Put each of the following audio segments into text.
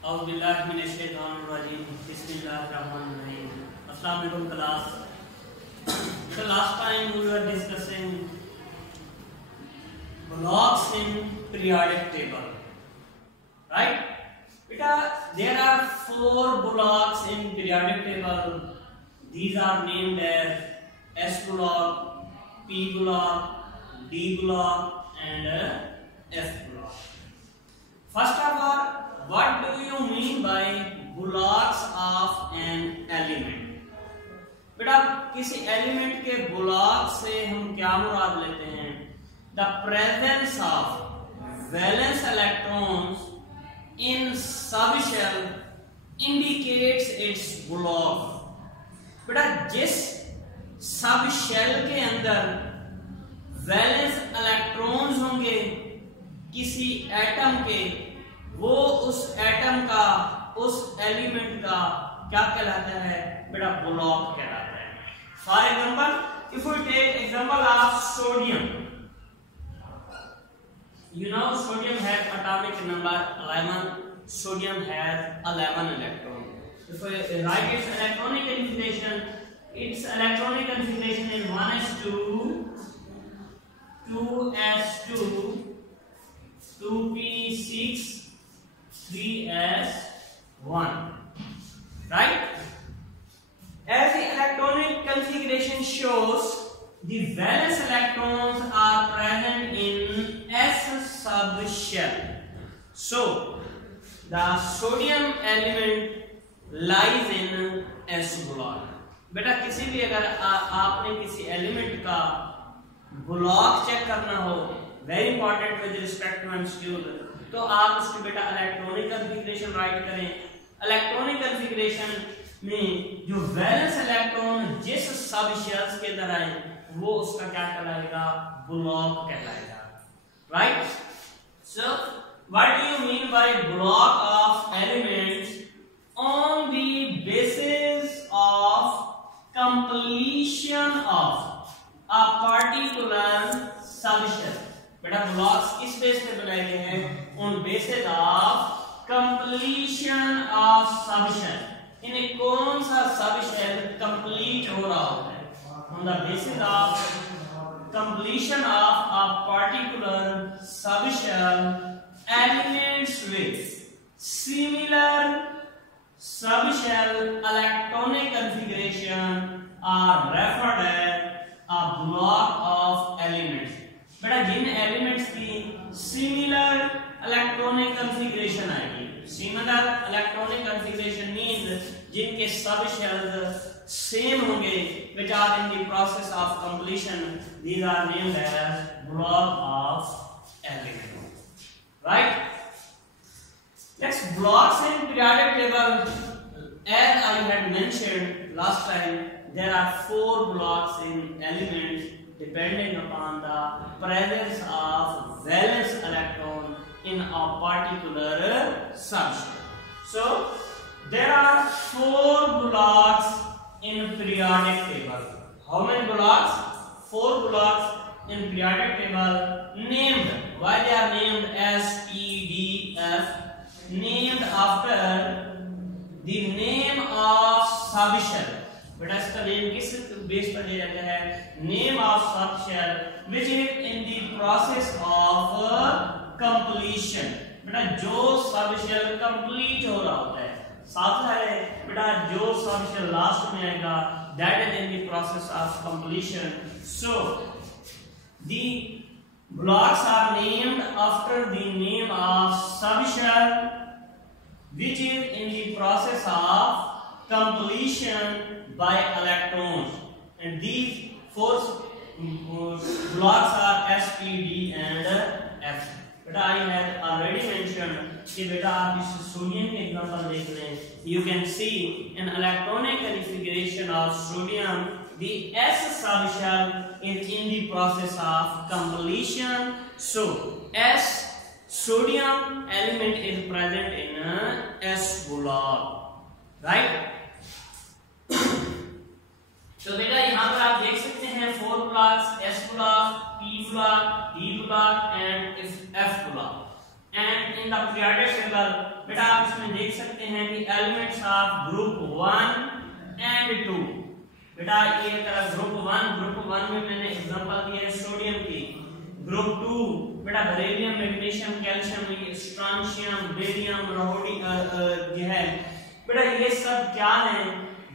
Assalamualaikum class. So last time we were discussing blocks in periodic table, right? There are 4 blocks in periodic table. These are named as S block, P block, D block, and F block. First of all, what do you mean by blocks of an element? बेटा किसी element के block से हम क्या मुराद लेते हैं? The presence of valence electrons in subshell indicates it's block. बेटा जिस सबशेल के अंदर वैलेंस इलेक्ट्रॉन्स होंगे किसी एटम के, वो उस एटम का, उस एलिमेंट का क्या कहलाता है? बेटा ब्लॉक कहलाता है. For example, if we take example of sodium, you know sodium has atomic number 11. Sodium has 11 electrons. If we write its electronic configuration, is 1s2, 2s2, 2p6, 3s1, right? As the electronic configuration shows, the valence electrons are present in S subshell. So, the sodium element lies in S block. बेटा किसी भी अगर आपने किसी element का block check करना हो, very important with respect to MCQ, तो आप उसकी बेटा इलेक्ट्रॉनिक कॉन्फ़िगरेशन राइट करें. इलेक्ट्रॉनिक कॉन्फ़िगरेशन में जो वैलेंस इलेक्ट्रॉन जिस सब शेल्स के अंदर आए वो उसका क्या कहलाएगा? ब्लॉक कहलाएगा, right? So what do you mean by block of elements? On the basis of completion of a particular subshell. बेटा ब्लॉक्स किस बेस पे बनाए गए हैं? On basis of completion of subshell. इन्हें कौन सा सबशेल कंप्लीट हो रहा होता है? On the basis of completion of a particular subshell, elements with similar subshell electronic configuration are referred as a block of elements. बेटा जिन एलिमेंट्स की similar electronic configuration आएगी, सिमिलर इलेक्ट्रॉनिक कॉन्फ़िगरेशन मींस जिनके सब shells same होंगे, which are in the process of completion, these are named as block of element, right? Next, blocks in periodic table, as I had mentioned last time, there are 4 blocks in elements depending upon the presence of valence electron in a particular subshell. So there are 4 blocks in periodic table. How many blocks? 4 blocks in periodic table, named, why they are named S, P, D, F, named after the name of subshell. बेटा इसका name किस base पर दिया जाता है? Name of subshell which is in the process of completion. बेटा जो subshell complete हो रहा होता है, साथ है बेटा जो सबशेल लास्ट में आएगा, that is in the process of completion. So the blocks are named after the name of subshell which is in the process of completion by electrons, and these 4 blocks are S, P, D and F. बेटा I had already mentioned कि बेटा आप इस sodium के example देख लें. You can see in electronic configuration of sodium, the S subshell is in the process of completion. So S sodium element is present in S block, right? तो बेटा यहाँ पर आप देख सकते हैं 4 blocks, S block, P block, D block and F block. And in the periodic table बेटा आप इसमें देख सकते हैं कि एलिमेंट्स ऑफ ग्रुप 1 एंड 2। बेटा ये ग्रुप 1 में मैंने एग्जांपल दिए है सोडियम की। ग्रुप 2 बेटा beryllium, magnesium, calcium, strontium, barium, rhodium जो है बेटा ये सब क्या है,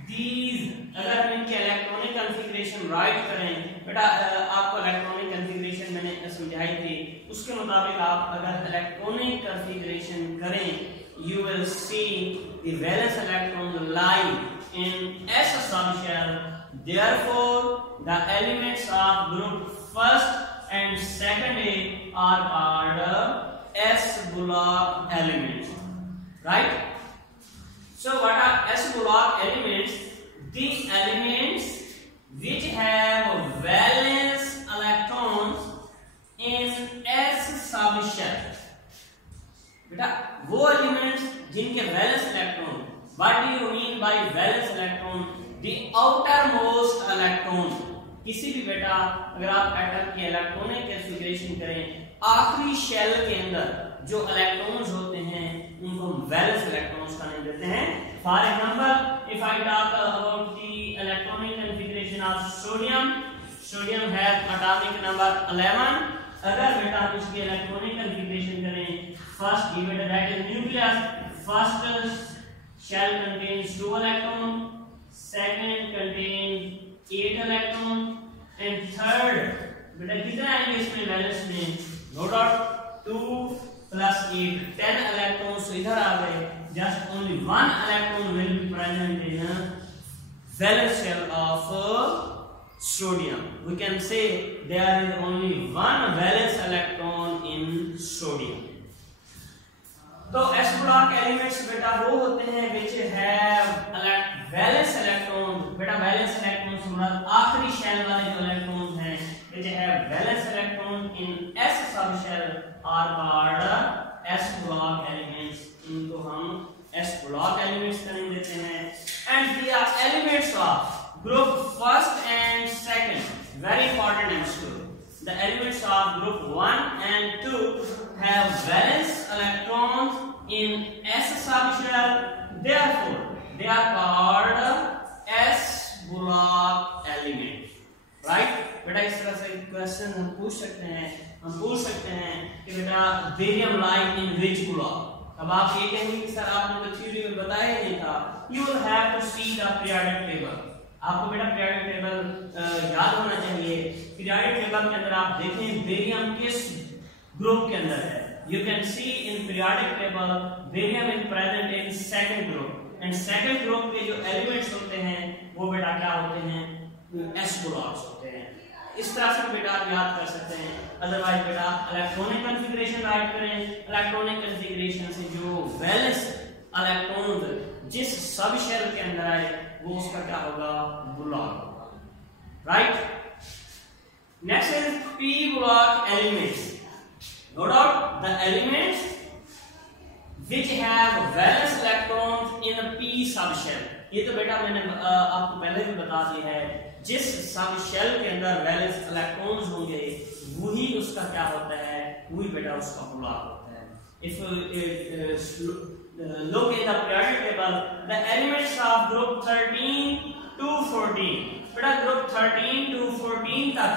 दीज अगर हम इनके इलेक्ट्रॉनिक कॉन्फ़िगरेशन राइट करें बेटा, आपको इलेक्ट्रॉनिक कॉन्फ़िगरेशन मैंने समझाई थी, उसके मुताबिक आप अगर इलेक्ट्रॉनिक कॉन्फ़िगरेशन करें you will see the valence electron lie in S subshell. Therefore, the elements of group first and second A are called S block elements. Right? So, what are S block elements? The elements which have valence electrons in S subshell. बेटा वो elements जिनके valence electron, what do you mean by valence electron? The outermost electron. किसी भी बेटा अगर आप atom की electronic configuration करें, आखिरी शेल के अंदर जो इलेक्ट्रॉन्स होते हैं उनको हम वैलेंस इलेक्ट्रॉन्स का नाम देते हैं। For example if I talk about the electronic configuration of sodium has atomic number 11। अगर बेटा आप इसकी इलेक्ट्रॉनिक कॉन्फ़िगरेशन करें, first given that is nucleus, first shell contains 2 electrons, second contains 8 electrons, and third बेटा कितना आएंगे इसमें वैलेंस में, नो डाउट 2 plus 8 10 electrons इधर आ गए। just only 1 electron will be present in a valence shell of sodium. We can say there is only 1 valence electron in sodium. तो S block elements बेटा वो होते हैं which have valence electrons। बेटा valence electron से मुराद आखिरी shell वाले जो इलेक्ट्रॉन्स हैं which have valence electrons in S subshell are called S block elements। इनको हम S block elements का नाम देते हैं। and they are elements of group first and second। very important MCQ। the elements of group 1 and 2 have valence electrons in S subshell, therefore they are called S block element। right? बेटा इस तरह से question हम पूछ सकते हैं कि बेटा बेरियम लाई इन विच ब्लॉक। अब आप ये कहेंगे कि सर आपने तो थ्योरी में बताया नहीं था। you will have to see the periodic table। आपको बेटा पीरियोडिक टेबल याद होना चाहिए। पीरियोडिक टेबल के अंदर आप देखें बेरियम किस ग्रुप के अंदर है। You can see in periodic table barium is present in second group and second group के जो elements होते हैं वो बेटा क्या होते हैं, S blocks होते हैं। इस तरह से बेटा आप याद कर सकते हैं। अदरवाइज बेटा इलेक्ट्रॉनिक कॉन्फ़िगरेशन राइट करें, इलेक्ट्रॉनिक कॉन्फ़िगरेशन से जो वैलेंस इलेक्ट्रॉन जिस सब शेल के अंदर आए वो उसका क्या होगा, ब्लॉक होगा। Right? Next is P block elements। No doubt the elements which have valence electrons in a P subshell। ये तो बेटा मैंने आपको पहले भी बता दिया है, जिस सबशेल के अंदर वैलेंस इलेक्ट्रॉन्स होंगे वही उसका क्या होता है, वही बेटा उसका ब्लॉक होता है। If look in the periodic table, the elements of group 13 to 14, बेटा ग्रुप 13 to 14 तक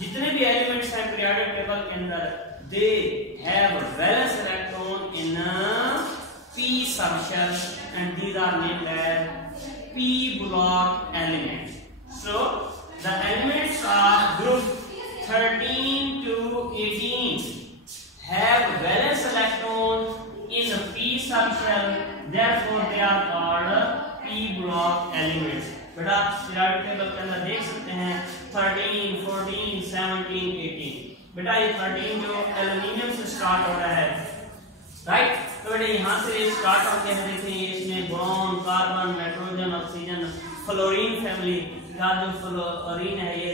जितने भी एलिमेंट्स हैं पीरियोडिक टेबल के अंदर they have valence electron in a P subshell and these are named as P block elements। so the elements of group 13 to 18 have valence electron in a P subshell, therefore they are called P block elements। बेटा periodic table के अंदर देख सकते हैं 13, 14, 17, 18। बेटा ये 13 जो aluminium से स्टार्ट हो रहा है, राइट? तो बेटा यहाँ से स्टार्ट होते हैं, देखिए इसमें boron, carbon, nitrogen, oxygen, fluorine family का जो फ्लोरीन है ये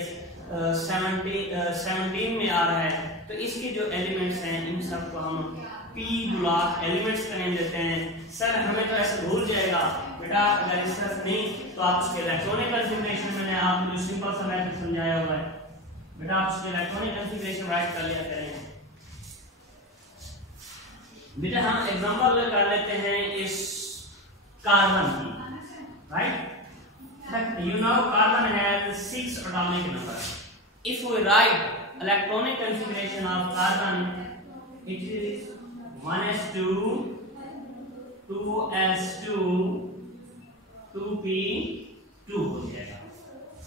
17 में आ रहा है। तो इसके जो एलिमेंट्स हैं इन सबको हम P ब्लॉक एलिमेंट्स का नाम देते हैं। सर हमें तो ऐसे भूल जाएगा बेटा, अगर इस तरह से नहीं तो आप उसके इलेक्ट्रॉनिक कॉन्फ़िगरेशन मैंने आपको जो सिंपल सा मैथड समझाया हुआ है बेटा, आप उसके इलेक्ट्रॉनिक कॉन्फ़िगरेशन राइट कर लिया करें। बेटा हम एग्जांपल कर लेते हैं इस कार्बन की, right? You know carbon has 6 atomic numbers. If we write electronic configuration of carbon, it is 1s2, 2s2, 2p2 हो जाएगा,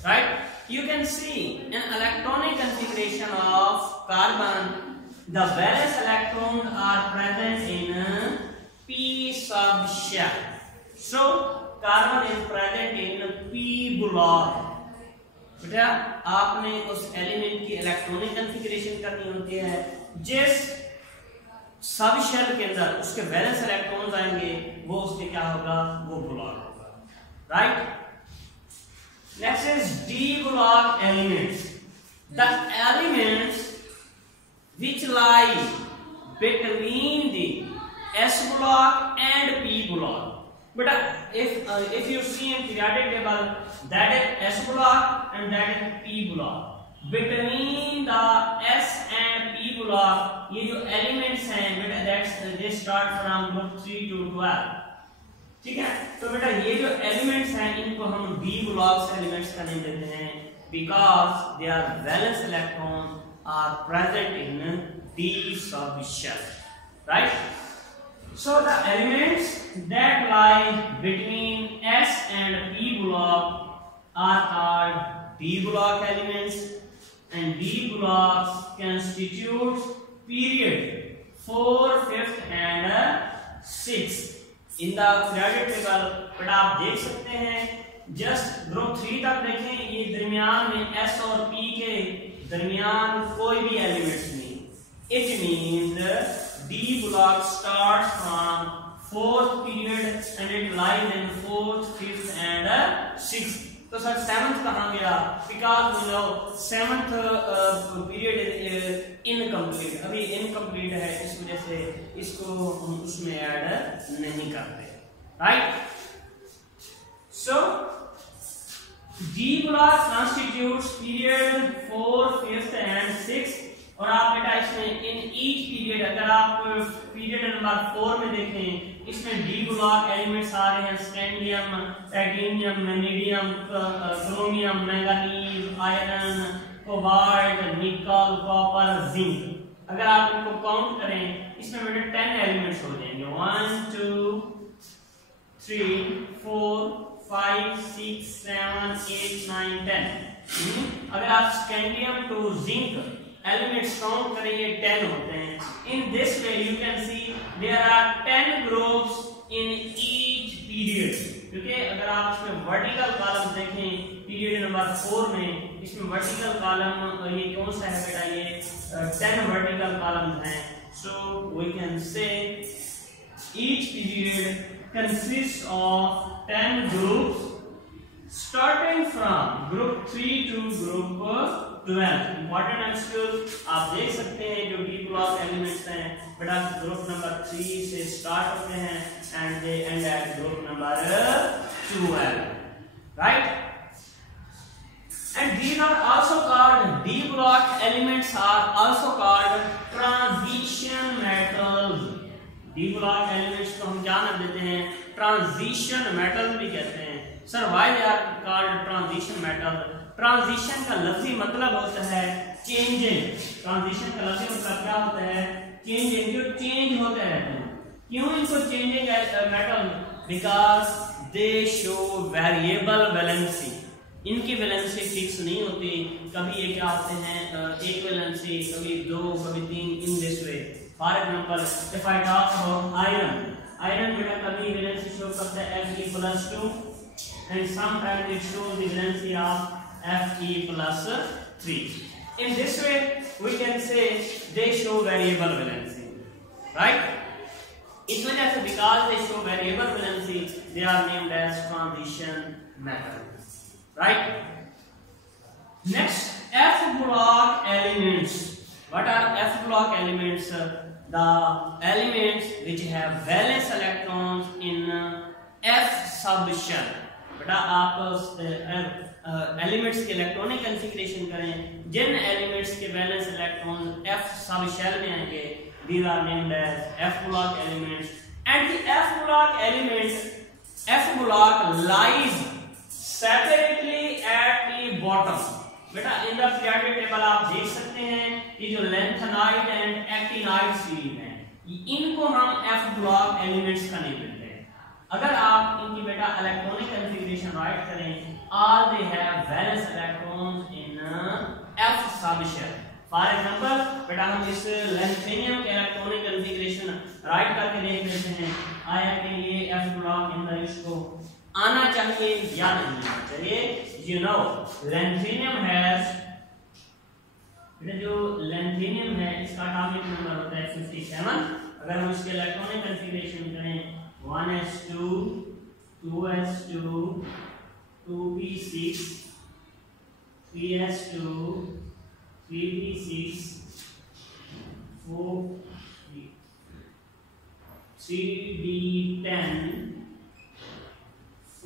right? You can see in electronic configuration of carbon, the valence electrons are present in p sub shell. So carbon is present in p block. बेटा आपने उस element की electronic configuration करनी होती है, जिस सब शेल के अंदर उसके वैलेंस इलेक्ट्रॉन्स आएंगे वो उसके क्या होगा, वो ब्लॉक होगा, right? Next is D block elements, the elements which lie between the s block and p block. But if you see in periodic table, that is s block and that is p block. Between the s and p block, ये जो elements हैं बेटा they start from group 3 to 12. ठीक है? तो बेटा ये जो elements हैं इनको हम b blocks elements का नाम देते हैं because their valence electrons are present in d subshell, right? So the elements that lie between s and p block are called d block elements, and d blocks constitute period 4, 5th and 6th. In the periodic table but आप देख सकते हैं just group 3 तक देखें, ये दरमियान में s और p के दरमियान कोई भी एलिमेंट्स नहीं. It means D block starts from 4th period and it lies in 4th, 5th and 6th. तो सर 7th कहाँ गया? Because we know 7th period is incomplete. अभी incomplete है, इस वजह से इसको हम उसमें ऐड नहीं करते, right? So D block constitutes period 4, 5th and 6th. और आप बेटा इसमें इन ईच पीरियड, अगर आप पीरियड नंबर 4 में देखें, इसमें डी ब्लॉक एलिमेंट्स आ रहे हैं scandium, titanium, vanadium, chromium, manganese, iron, cobalt, निकल, कॉपर, जिंक. अगर आप इनको काउंट करें इसमें बेटा 10 एलिमेंट्स हो जाएंगे. 1 2 3 4 5 6 7 8 9 10. अगर आप scandium to zinc elements count करें ये 10 होते हैं. In this way you can see there are 10 groups in each period. क्योंकि अगर आप इसमें वर्टिकल कॉलम देखें पीरियड नंबर 4 में, इसमें वर्टिकल कॉलम ये कौन सा है बेटा, ये 10 वर्टिकल कॉलम्स हैं. So we can say each period consists of 10 groups starting from group 3 to group 12. Important MCQs आप देख सकते हैं जो D block elements हैं बेटा ग्रुप नंबर 3 से स्टार्ट होते हैं and they end at group number 12, right? And these are also called D block elements are also called transition metals. D block elements को हम क्या नाम देते हैं? ट्रांजिशन मेटल भी कहते हैं. Sir why they are called transition metal? Transition का लफ्जी मतलब होता है चेंजिंग. ट्रांजिशन का लफ्जी मतलब क्या होता है? चेंजिंग, जो चेंज होते रहते हैं. क्यों इनको changing metal? Because they show variable valency. इनकी वैलेंसी फिक्स नहीं होती. कभी ये क्या होते हैं एक वैलेंसी, कभी 2, कभी 3, इन this way. For example, if I talk about iron बेटा कभी वैलेंसी शो करता है Fe+2 and sometimes it shows the valency of Fe+3. In this way, we can say they show variable valency, right? इस वजह से because they show variable valency, they are named as transition metals, right? Next, F block elements. What are F block elements? The elements which have valence electrons in F subshell. बेटा आप elements के electronic configuration करें, जिन elements के valence electron F subshell में आएंगे These are named as F block elements, and the F block elements, F block lies separately at the bottom. बेटा in the periodic table आप देख सकते हैं कि जो लैंथेनाइड एंड एक्टिनाइड सीरीज है, इनको हम F ब्लॉक एलिमेंट्स का नेम देते हैं। अगर आप इनकी बेटा इलेक्ट्रॉनिक कॉन्फ़िगरेशन राइट करें, all they have valence electrons in F subshell। For example बेटा हम इस लैंथेनियम के इलेक्ट्रॉनिक कॉन्फ़िगरेशन राइट करके देख लेते हैं, आया कि ये F ब्लॉक इन द इसको आना चाहिए या नहीं आना चाहिए। यू नो लैंथेनियम हैज, बेटा जो लैंथेनियम है इसका एटॉमिक नंबर होता है 57। अगर हम इसके इलेक्ट्रॉनिक कॉन्फ़िगरेशन करें 1s2 2s2 2p6 3s2 3p6 4 3d10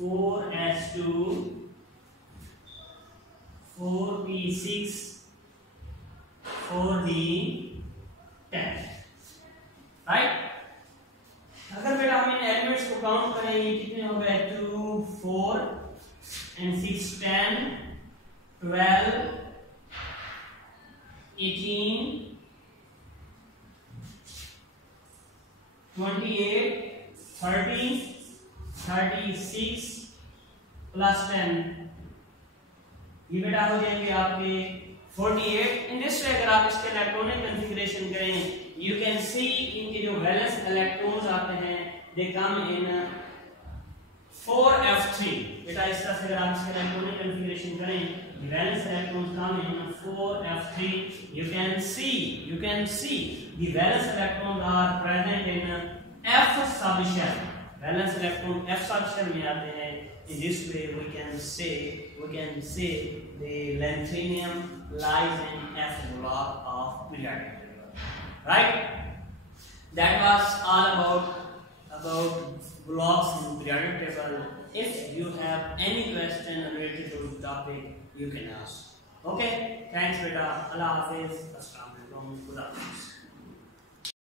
4s2 4p6 4d10, right. अगर बेटा हम इन एलिमेंट्स को काउंट करें, ये कितने हो गए 2 4 and 6 10 12 18 28 30 36 प्लस 10, ये बेटा हो जाएंगे आपके 48। इन दिस वे अगर आप इसके इलेक्ट्रॉनिक कॉन्फ़िगरेशन करें, यू कैन सी इनके जो वैलेंस इलेक्ट्रॉन्स आते हैं दे कम इन 4f3। बेटा इस तरह से अगर आप इसके इलेक्ट्रॉनिक कॉन्फ़िगरेशन करें, valence electrons come in 4f3। you can see the valence electrons are present in f subshell। Valence electron f subshell में आते हैं। In this way we can say the lanthanum lies in F block of periodic table, right? That was all about blocks in periodic table. If you have any question related to the topic, you can ask. Okay, thanks beta. Allah Hafiz. Assalamu alaikum. Khuda Hafiz.